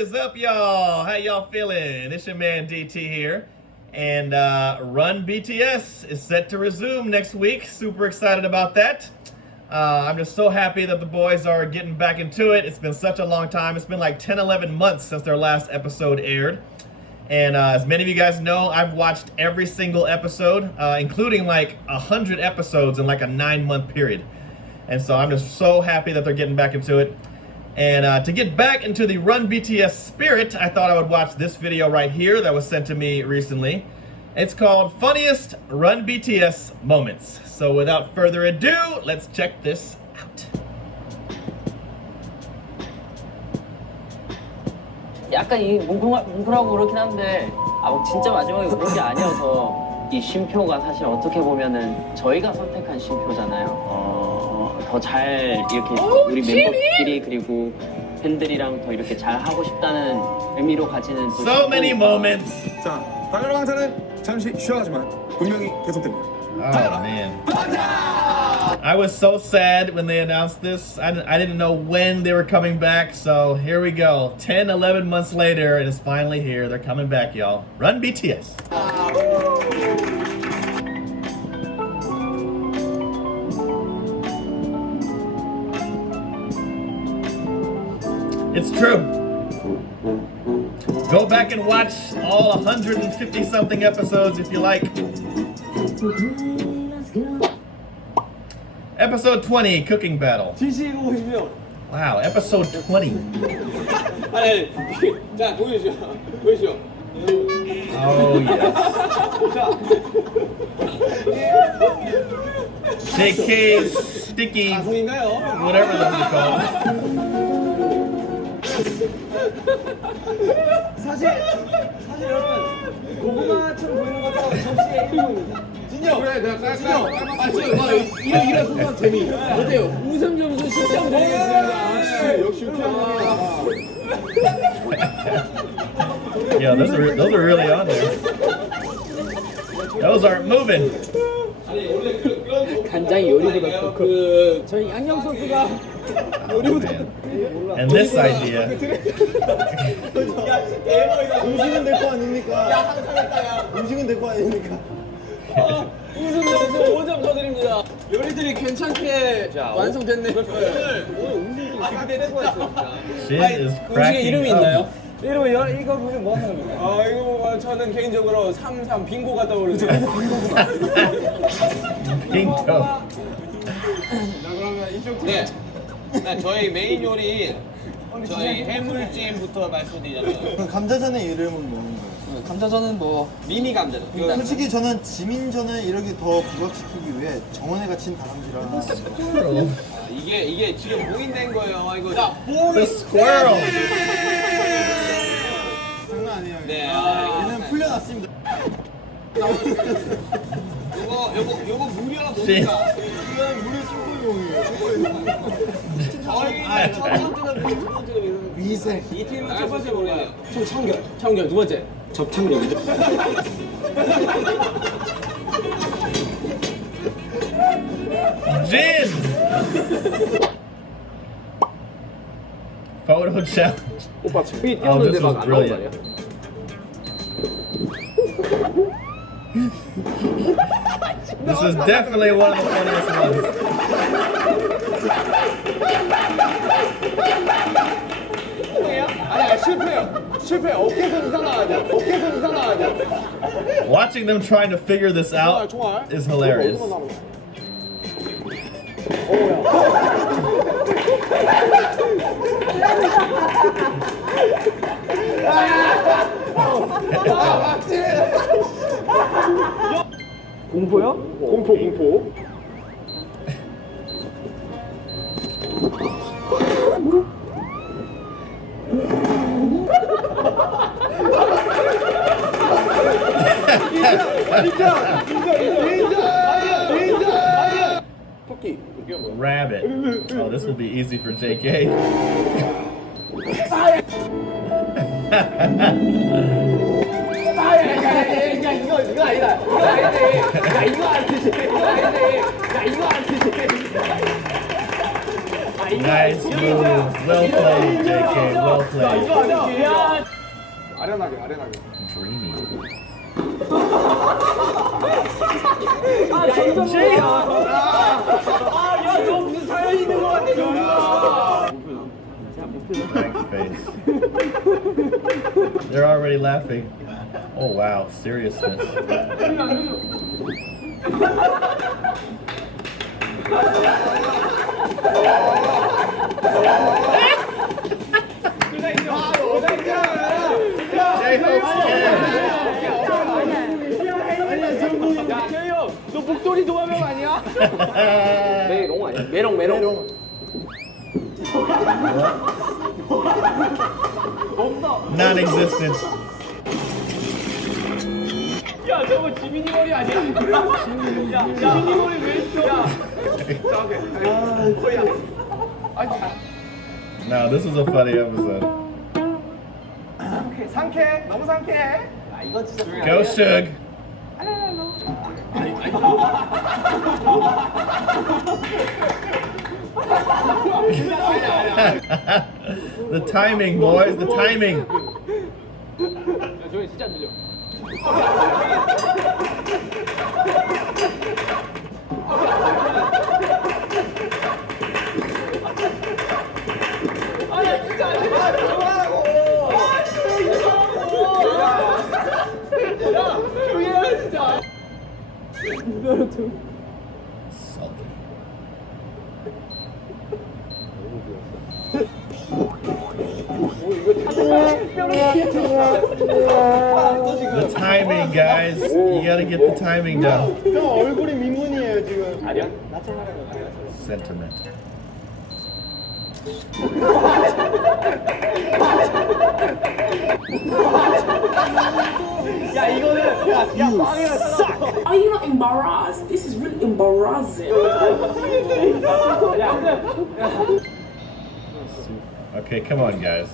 is up, y'all? How y'all feeling? It's your man DT here. And Run BTS is set to resume next week. Super excited about that. I'm just so happy that the boys are getting back into it. It's been such a long time. It's been like 10, 11 months since their last episode aired. And as many of you guys know, I've watched every single episode, including like 100 episodes in like a 9-month period. And so I'm just so happy that they're getting back into it. And to get back into the Run BTS spirit, I thought I would watch this video right here that was sent to me recently. It's called Funniest Run BTS Moments. So without further ado, let's check this out. 약간 이 뭉클하고 그렇긴 한데 진짜 마지막에 그런 게 아니어서 이 쉼표가 사실 어떻게 보면은 저희가 선택한 쉼표잖아요. 더 잘 이렇게 우리 멤버끼리 그리고 팬들이랑 더 이렇게 잘 하고 싶다는 의미로 가지는 또 So many moments. 자, 달려라 강사는 잠시 쉬어가지만 분명히 계속됩니다. Oh man. I was so sad when they announced this. I didn't know when they were coming back. So here we go. 10, 11 months later, and it's finally here. They're coming back, y'all. Run BTS. It's true. Go back and watch all 150 something episodes if you like. Episode 20, Cooking Battle. 진실 이거 보십시오. Wow, episode 20. 아니, 자 보여주시오. 보여주시오. Oh, yes. JK's sticky, 방송인가요? whatever those are called. 사실 여러분 고구마처럼 보이는 것도 접시의 일부입니다. 진영. 그래, 내가 진영. 진영. 이런 소소한 재미. 어때요? 우승 점수 10점 드리겠습니다. 역시 Yeah, those are really on there. Those aren't moving. 간장이 요리보다 더 그 저희 양념 소스가 요리보다 And this idea. 음식은 될 거 아닙니까? 음식은 될 거 아닙니까? 우승 점수 5점 더 드립니다. 요리들이 괜찮게 완성됐네. 오늘 음식이 기대되고 있어요. Shit is 음식에 cracking 이름이 up. 있나요? 이름은 이거 보면 뭐 하는 겁니까? 이거 저는 개인적으로 33 빙고가 떠오르죠. Pinko. 자 그러면 이쪽 네. 저희 메인 요리 저희 해물찜부터 말씀드리자면 그럼 감자전의 이름은 뭐는 거예요? 감자전은 뭐 미니 감자전. 솔직히 저는 지민전을 이렇게 더 부각시키기 위해 정원에 갇힌 다람쥐랑 이게 지금 봉인된 거예요. 이거 자 The squirrel. 장난 아니에요. 네. 얘는 풀려났습니다. 요거 무려 Shit. 뭡니까? 이건 물의 축구용이에요. 저희는 첫 번째는 두 번째는 위생. 이 팀은 첫 번째 뭐예요? 청결 두 번째 접착력이죠. Jin. Photo challenge. 오빠 비 Oh, this was brilliant. This is definitely one of the funniest ones. 아니야 실패. 어깨선 이상 나와야 돼. Watching them trying to figure this out is hilarious. 공포요? 공포. 토끼. Rabbit. Oh, this will be easy for JK. 이거 아니다. 이거 아니지. 이거 아니지. Nice move. Well played, JK. Well played. 아련하게 아련하게. Dreamy. 아야너 무슨 사연 있는 거 같아 저기야. Blank face. They're already laughing. Oh wow, seriousness. 야 재영 너 목도리 도마뱀 아니야? 메롱 아니야? 메롱. Non-existent. 야 저거 지민이 머리 아니야? 야 지민이 머리 왜 있어? 야 No, this was a funny episode. 상쾌 너무 상쾌해. Go Shug. The timing, boys, the timing. 야 저기 진짜 안 들려. Salty. The timing, guys. You gotta get the timing down. 형 얼굴이 민문이에요 지금. Sentiment. 야 이거는 야 빵이야 잠깐만. Are you not embarrassed? This is really embarrassing. Okay, come on, guys.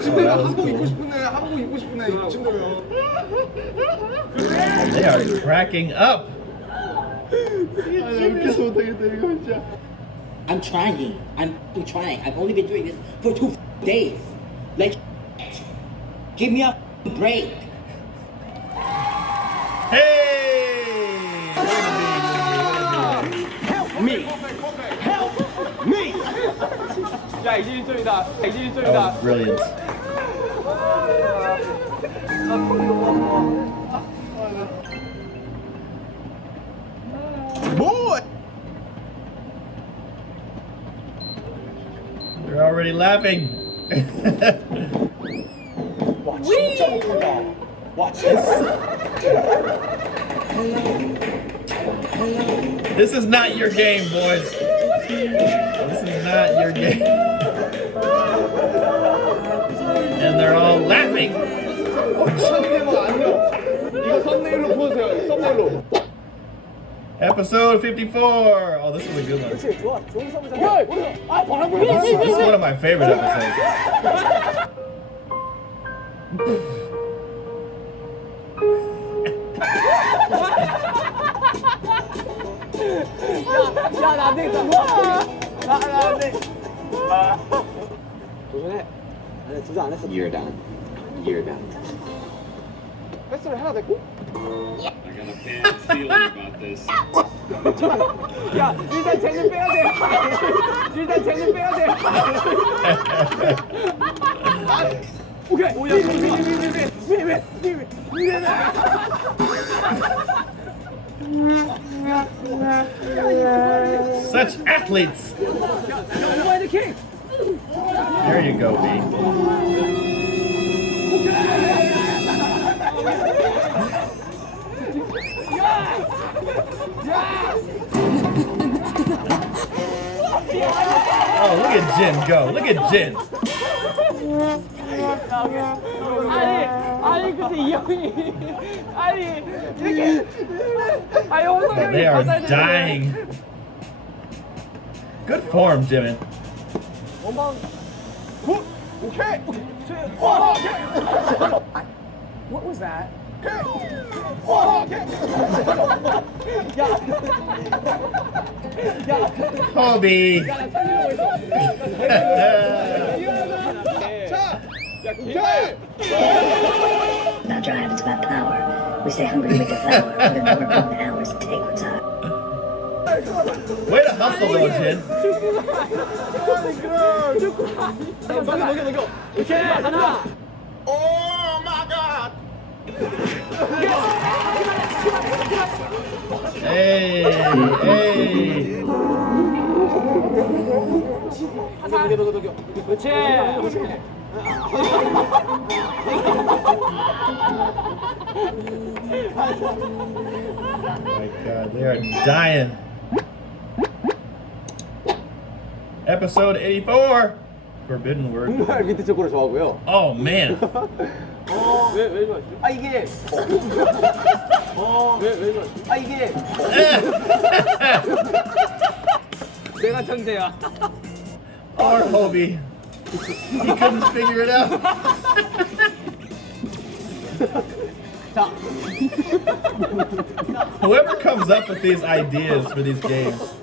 침대 한복 입고 싶네. 한복 입고 싶네. 침대면. They are cracking up. I'm trying. I'm trying. I've only been doing this for 2 days. Like, give me a break. Hey! 야 이제 1점이다. 이제 That 1점이다. was brilliant. They're already laughing. This is not your game, boys. This is not your game. And they're all laughing. 이거 썸네일로 보세요. 썸네일로. Episode 54. Oh, this was a good one. This is one of my favorite episodes. 야나 안 되겠다. 나안 돼. 도전해. 아니 주저 안 했어. You're done. You're done. 패스를 해야 되고. 야 일단 쟤는 빼야 돼. 일단 쟤는 빼야 돼. 오케이. 오야 왜. Such athletes. 오마이드 킹. There you go, B. Oh, look at Jin go. Look at Jin. 아니 근데 이 형이 아니 이렇게 아니 호성이 They are dying. Good form, Jimin. 오케이. What was that? Kobe. About drive, it's about power. We stay hungry, we devour. Put in the work, put in the hours, take what's ours. Way to hustle though, Jin. Oh my God. Hey, hey. Oh my God, they are dying. Episode 84. Forbidden word. 정말 밑에 쪽으로 좋아하고요. Oh man. 왜 좋아하시죠? 아 이게 왜 좋아하시죠? 아 이게 내가 천재야. Poor Kobe. He couldn't figure it out. Whoever comes up with these ideas for these games.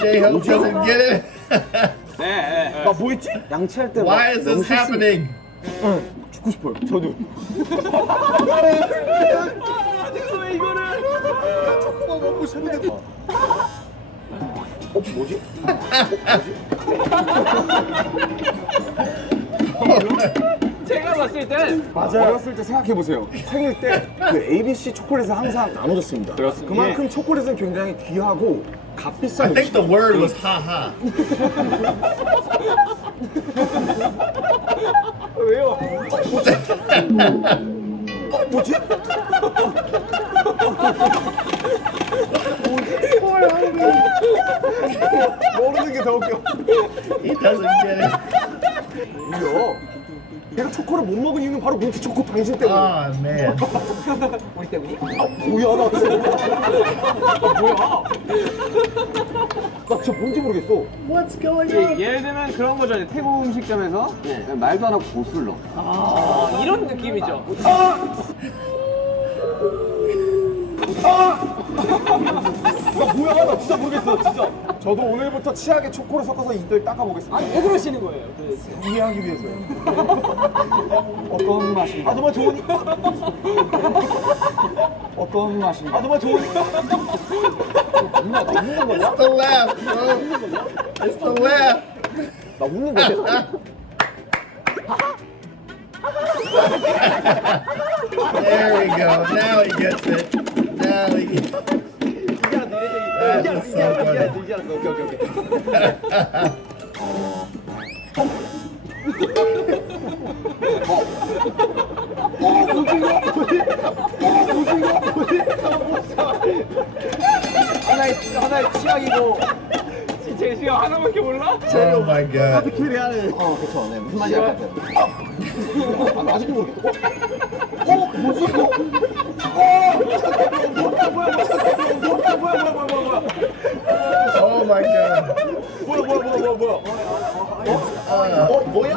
J-Hope doesn't get it. 아 뭐였지? 양치할 때 Why is this happening? 죽고 싶어요. 저도. 왜 이거를? 조금만 먹고 싶은데. 뭐지? 제가 봤을 땐 맞아요. 어렸을 때 생각해 보세요. 생일 때 그 ABC 초콜릿을 항상 나눠줬습니다. 그만큼 초콜릿은 굉장히 귀하고 값비싼 I think the word was haha. 왜요? 뭐지? 모르는 게 더 웃겨. He doesn't get it. 이거 내가 초코를 못 먹은 이유는 바로 민트 초코 당신 때문에. Oh man. 우리 때문이? 뭐야 나 진짜. 뭐야? 나 진짜 뭔지 모르겠어. What's going on? 예를 들면 그런 거죠. 이제 태국 음식점에서 그냥 말도 안 하고 고수를 넣어. 아 이런 느낌이죠. 나 뭐야 나 진짜 모르겠어 진짜. 저도 오늘부터 치약에 초코를 섞어서 이들 닦아보겠습니다. 왜 그러시는 거예요? 이해하기 위해서요. 어떤 맛인가? 아 정말 좋으니까. 어떤 맛인가? 아 정말 좋으니까. 나 웃는 거냐? It's the laugh, bro. It's the laugh. 나 웃는 거야? There we go. Now he gets it. Now he gets it. That is so funny. 이제 알았어. 오케이. 하나의 치약이고 제 시간 하나밖에 몰라? Oh my god. 캐리하는. 그쵸. 네, 무슨 말인지 알 것 같아요. 아, 아직도 모르겠어. 뭐지 이거? 뭐야. Oh my god. 뭐야. 뭐야?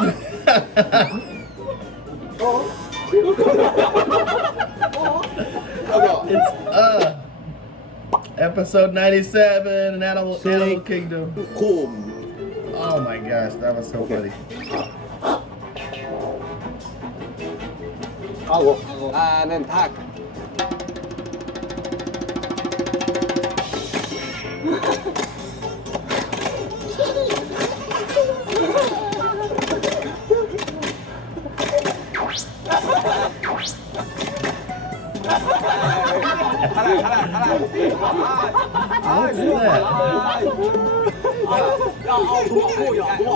It's episode 97 Animal Kingdom. 곰. Oh my gosh, that was so funny. 나는 닭.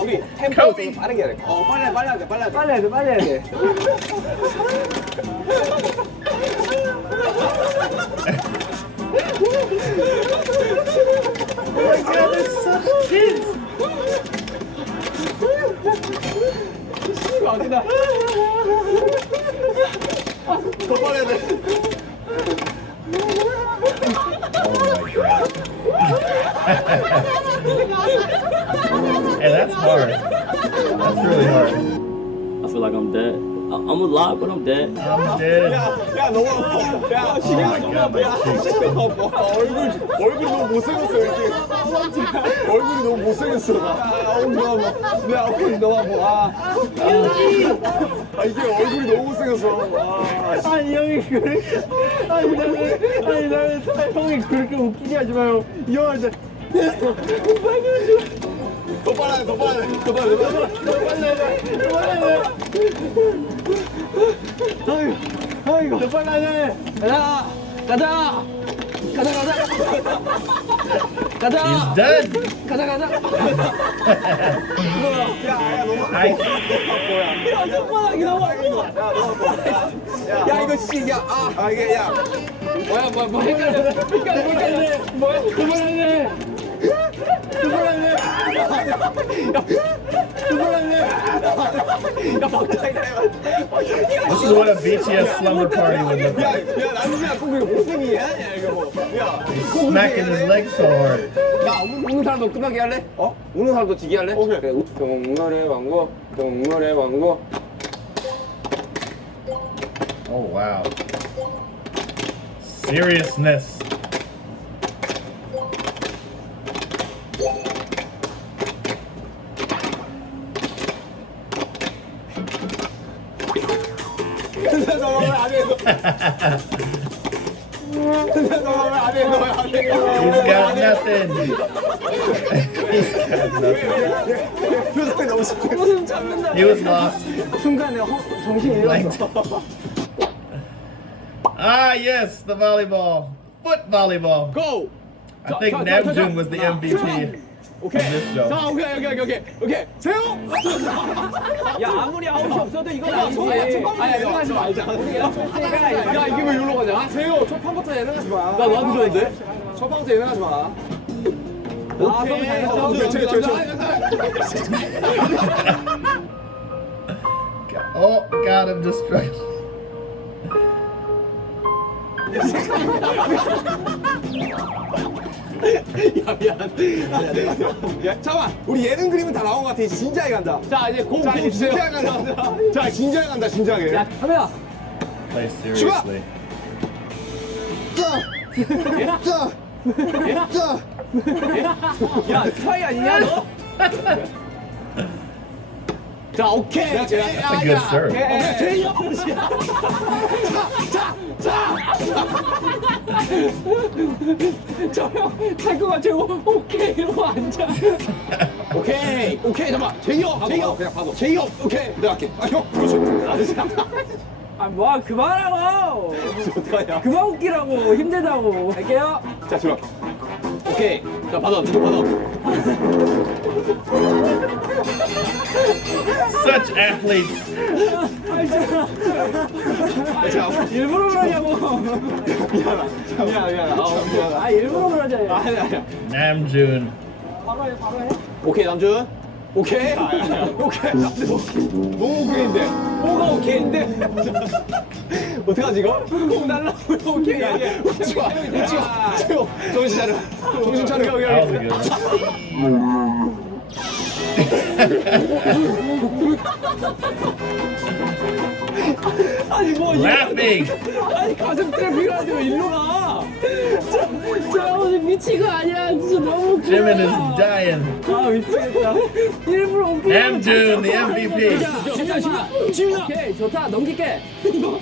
우리 템포 좀 빠르게 해야 돼. 빨리 해야 돼. 더 빨아야 돼. Oh my god. Hey, that's hard. That's really hard. I feel like I'm dead. I'm alive, but I'm dead. I'm dead. 야 너무 아파. 야 시계 Oh my God, my cheeks. 너무 아파. 얼굴이 너무 못생겼어 이렇게. 얼굴이 너무 못생겼어. 야 얼굴이 너무 아파. 아 이게 얼굴이 너무 못생겼어. 아니 형이 그렇게 나는 형이 그렇게 웃기게 하지 마요. 이 형한테 더 빨아야 더 빨아야 더 빨아야 아이고 더 빨리 가자 가자 He's dead. 가자 I, 손바닥이 너무 야 이거 씨야 아 이게 야 뭐 헷갈려 뭐야 그만하네 this is what a BTS slumber party would look like. 야 남준아 꼭 이거 못생기냐 이거 뭐야 Smacking his leg so hard. 야 우는 사람도 끝나게 할래? 어? 우는 사람도 지게 할래? 오케이. 그래 동물의 왕국 동물의 왕국 Oh, wow. Seriousness. He's got nothing. He's got nothing. 표정이 너무 심해. He was lost. 순간에 정신이 Blanked. Ah, yes, the volleyball. Foot volleyball. 고! I think Namjoon was the MVP of this show. 자 오케이 세요! 야 아무리 아웃이 없어도 이건 아니지 아니 예능하지 말자 야 이게 왜 여기로 가냐? 세요 첫판부터 예능하지 마. 나 너한테 줬는데? 첫판부터 예능하지 마. 오케이 잘했어. Oh, got him distracted. 야, 잠깐만 우리 예능 그림은 다 나온 것 같아 이제 진지하게 간다. 자 이제 공 자 이제 주세요 진지하게 간다. 자 진지하게 간다 진지하게. 야 카메라 Play seriously. 야 스파이 아니냐 너? 자 오케이. That's a good serve. 제이 저형탈것 같아 오케이 이러고 앉아 오케이 잠깐만 제이 형 그냥 봐도 제이 형 오케이 내가 할게. 형 그렇지. 아 뭐야 그만하고 어떡하냐? 그만 웃기라고 힘들다고 갈게요 자 들어. 오케이. 자 받아 누구 받아. Such athletes. 일부러 그러냐고 미안. 아 일부러 그러잖아 아니야. Namjoon. 오케이 남준. 오케이. 오케이. 너무 오케이인데. 뭐가 오케이인데? 어떡하지 이거? 꼭 날라고 오케이. 찍어. 정신 차려. 정신 차려. That was a good one. 아니 뭐 Laughing. 아니 가슴 트래픽이라는데 왜 일로 가? 저 오늘 미친 거 아니야 진짜 너무 웃겨 Jimin is dying. 아 미치겠다 일부러 웃기려고 Namjoon, the MVP. 지민아 오케이 좋다 넘길게 Good one.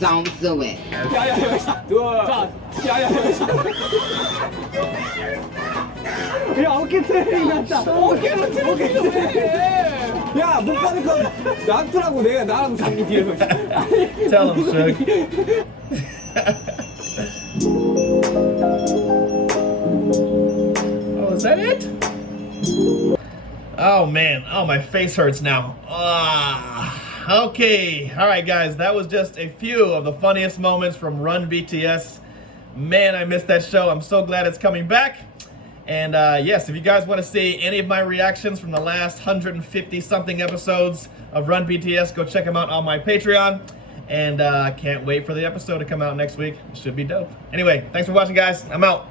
Don't do it. 야 어깨 트래픽 났다 어깨로 트래픽 야, 못 받을 건 나한테라고 내가 나랑 잡기 뒤에서. Tell him, Suge. Oh, is that it? Oh man, oh my face hurts now. Okay, all right guys, that was just a few of the funniest moments from Run BTS. Man, I missed that show. I'm so glad it's coming back. And yes, if you guys want to see any of my reactions from the last 150 something episodes of Run BTS, go check them out on my Patreon. And can't wait for the episode to come out next week. It should be dope. Anyway, thanks for watching, guys. I'm out.